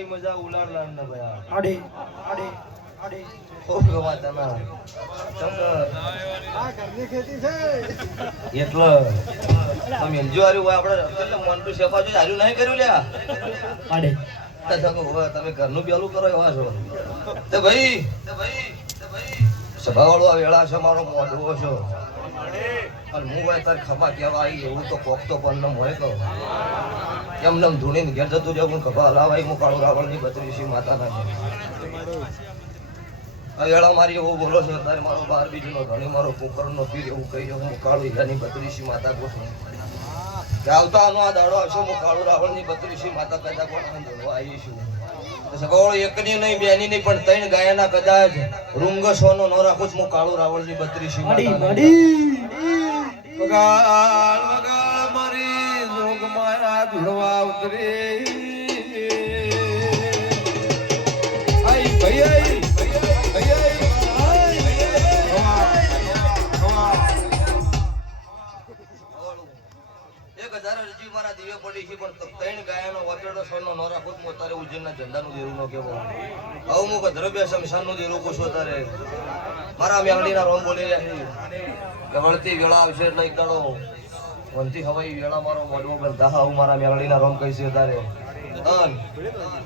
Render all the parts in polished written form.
આઈ મજા ઉલાડલા ને ભયા આડે આડે આડે ઓ ગવાતા ના આ ઘરની ખેતી છે એટલે તમે એન્જો આર્યું હોય આપણે એટલે મોન્ટુ શેફાજો આર્યું નહીં કર્યું લ્યા આડે તમે ઘરનું પેલું કરો એવા છો તે ભાઈ સભાવાળો આ વેળા છે મારો મોઢવો છો અને હું ભાઈ તાર ખભા કહેવા આવી એવું તો કોક તો પણ ન હોય કહો એમને ધૂણીને ઘેર જતું રહ્યો હું ખભા હલાવાઈ હું કાળું રાવણની બત્રીસી માતાના છે આ વેળા મારી એવું બોલો છો તારે મારો 12 બીજનો ધણી મારો કુકરનો પીર એવું કહી હું કાળું હીરાની બત્રીસી માતા કહું છું આવતાનો આ દાડો આવશે હું કાળું રાવણની બત્રીસી માતા કદાચ પણ ધોવા આવી છું સગવડો એકની નહીં બેની નહીં પણ ત્રણ ગાયના કદાચ રૂંગ સોનો ન રાખું છું હું કાળું રાવણની બત્રીસી માતા વગાડ વગાડ મારી જોગ મારા ધુળવા ઉતરે આઈ ભૈયાઈ મારા દિવે પડી છે પણ ત્રણ ગાયનો વતેડો સોનો નો રાખું હું તારે ઉજ્જૈનના ઝંડાનું દેરું નો કેવો આવું હું દ્રવ્ય શમશાનનું દેરું પૂછો તારે મારા મેલડીના રોમ બોલી રહ્યા છે વળતી વેળા આવશે એટલે એક દાડો વળતી હવાઈ વેળા મારો મોડવો બંધા આવું મારા મેલડીના રોમ કહીશે તારે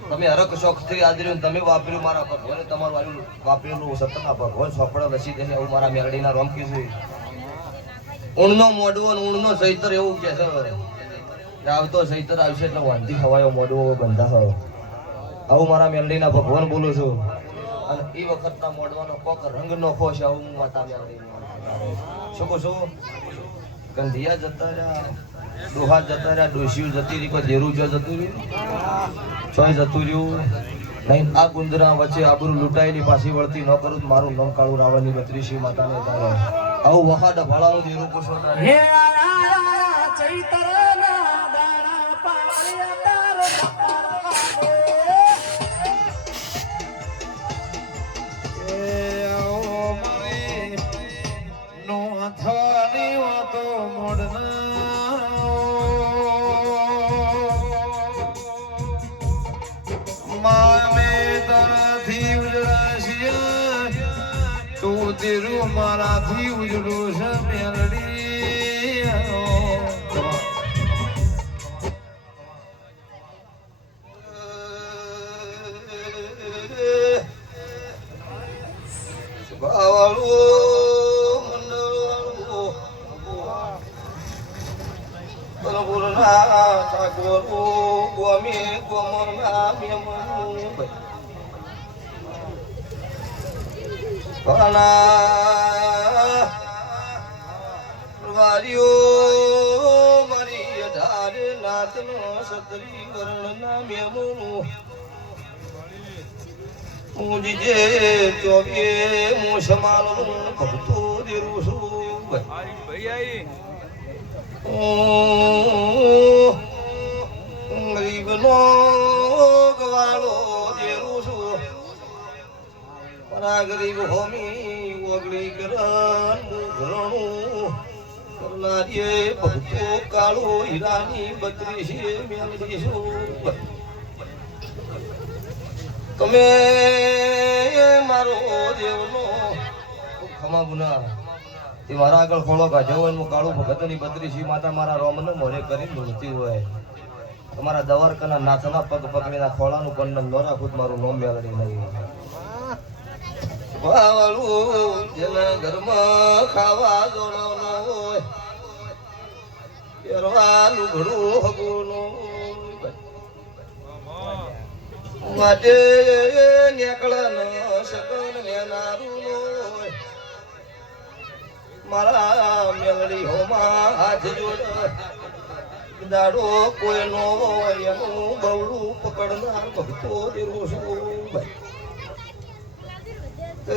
તમે હરક શોખથી આદર્યું તમે વાપર્યું મારા ભગવાને તમારું વાળું વાપરેલું સતના ભગવાન સોપડા લસી દેશે આવું મારા મેલડીના રોમ કહીશું ઊણનો મોડવો ઊણનો ચૈતર એવું કે છે આવતો ચૈતર આવશે એટલે વાંધી હવાયો મોડવો બંધા હોય આવું મારા મેલડીના ભગવાન બોલું છું અને એ વખતના મોડવાનો કોક રંગનો ખોશ આવું હું માતા મેલડી શું કહું છું ગંધિયા જતા રહ્યા ડોહા જતા રહ્યા ડોશીઓ જતી રહી કોઈ દેરું જો જતું રહ્યું ચોય જતું રહ્યું નહીં આ ગુંદરા વચ્ચે આબરૂ લૂંટાયેલી પાછી વળતી ન કરું મારું નામ કાળું રાવણની બત્રીસી માતાને આવું વહા ડભાળાનું દેરું પૂછો ચૈતર મારાથી ઉજળું છે મેલડી વારીઓ મારી અઢારે નાતનો સતરી વર્ણના મેમોનું મુજે ચોવીએ હું સમાલનું ભક્તો દેરું છું ગરીબનો ગવાળો દેરું છું મારા ગરીબ હોમી ઓગળી કરણ ઘરણું કરનારીએ ભક્તો કાળો હીરાની બત્રીસી મેલડી છું તમે મારો દેવનો ખમા ગુના તે મારા આગળ ખોળો કાઢ્યો હોય હું કાળું ભગતની બત્રીસી માતા મારા રોમને મોરે કરી મળતી હોય તમારા દવારકાના નાથના પગ પકડીના ખોળાનું કંડન ન રાખું મારું નોમ મેળડી નહીં વાળું જેના ઘરમાં ખાવા જોડવાનો હોય પહેરવાનું ઘડું હગુનું માટે નીકળન શકન નેનારું હોય મારા મેલડી હોમાં હાથ જોડ દાડો કોઈ નો હોય એનું બવડું પકડનાર ભક્તો દેરું છું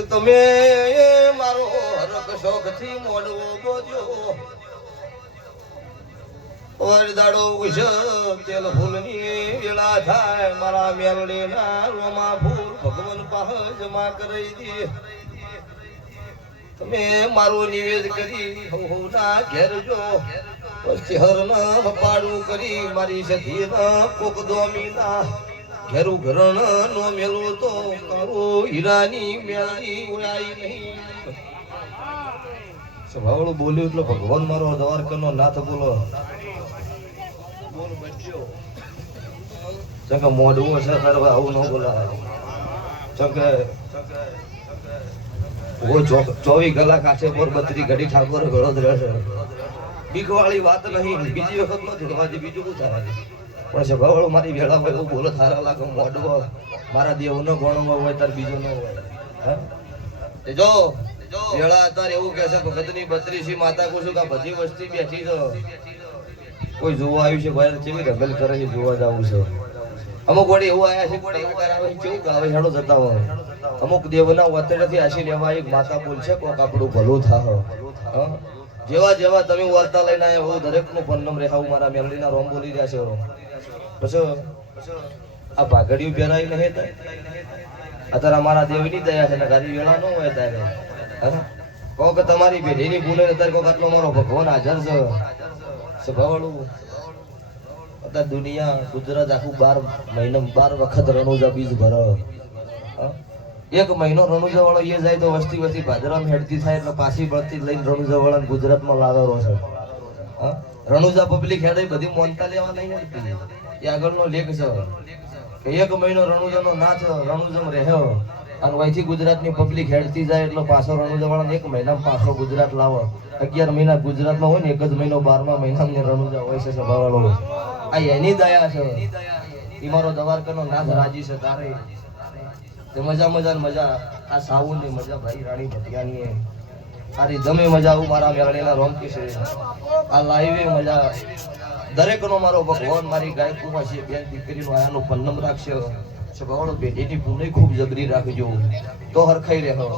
તમે મારો હરક શોખથી મોડવો બોલ્યો દાડો વિષ તેલ ફૂલની વેળા થાય મારા મેલડીના રોમા ફૂલ ભગવાન પાસે જમા કરી દે તમે મારું નિવેદ કરી ના ઘેર જો ચહેર ના પાડું કરી મારી સખી ના કોક દોમી ના ઘેરું ઘરણ નો મેલો તો કાળો હીરાની મેળી ઉડાઈ નહીં. સ્વભાવળું બોલ્યું એટલે ભગવાન મારો દ્વારકાનો નાથ બોલો. બોલ બચ્યો. ચકે મોઢું છે કરવા આવું ન બોલાય. ચકે 24 કલાક આછે પર 32 ઘડી ઠાકોર વડોદરા છે. બીક વાળી વાત નહીં. બીજી વખત નો જોડવાથી બીજું શું થાય? પણ સ્વભાવળું મારી વેળામાં એવું બોલો થારા લાગે મોઢવો મારા દેવનો ગણવો હોય તાર બીજો ન હોય. હા તે જો વેળા તાર એવું કહે છે ભગતની 32 માતા કહું છું કે બધી વસ્તી બેઠી છે. કોઈ જોવા આવ્યું છે ભાઈ કેવી રગલ કરે છે જોવા જવું છે. અમુક વળી એવું આયા છે પણ એવું કરાવે કેવું ગાવે હેડો જતા હોય. અમુક દેવના વતનથી આશી લેવા એક માતા બોલશે કોક આપણું ભલું થાહ. હા જેવા જેવા તમે વાર્તા લઈને આવ્યા હું દરેકનું પન્નમ રેહાવું મારા મેલડીના રોમ બોલી રહ્યા છે. પછી આ પાઘડિયું પહેરાઈ નહીં થાય અત્યારે અમારા દેવની દયા છે ને ગાડી વેળા ન હોય ત્યારે. કહો કે તમારી પેઢીની ભૂલે અત્યારે કોક આટલો મારો ભગવાન હાજર છે. સ્વભાવળું અત્યારે દુનિયા ગુજરાત આખું 12 વખત રણુજા બીજ ભરો. એક મહિનો રણુજા વાળો એ જાય તો વસ્તી વસ્તી ભાદરામાં હેડતી થાય એટલે પાછી બળતી લઈને રણુજા વાળા ગુજરાતમાં લાવેલો છે. રણુજા પબ્લિક હેડે બધી મોનતા લેવા નહીં મળતી. એ આગળનો લેખ છે કે એક મહિનો રણુજાનો નાથ રણુજામાં રહ્યો અને અહીંથી ગુજરાતની પબ્લિક હેડતી જાય એટલે પાછો રણુજા વાળાને એક મહિનામાં પાછો ગુજરાત લાવો. 11 મહિના ગુજરાતમાં હોય ને એક જ મહિનો 12મા મહિનામાં રણુજા હોય છે. સ્વભાવવાળો આ એની દયા છે. એ મારો દ્વારકાનો નાથ રાજી છે. તારે મજા મજા આ સાવનની મજા ભાઈ રાણી ભટિયાની સારી જમે મજા આવું મારા મેળણીના રોમકી છે. આ લાઈવે મજા દરેકનો મારો ભગવાન મારી ગાયકુમાં છે. બેન દીકરીનો આયાનું પન્નમ રાખશે. સ્વભાવળો પેઢીની પુનઃ ખૂબ જબરી રાખજો તો હરખાઈ રહ્યો.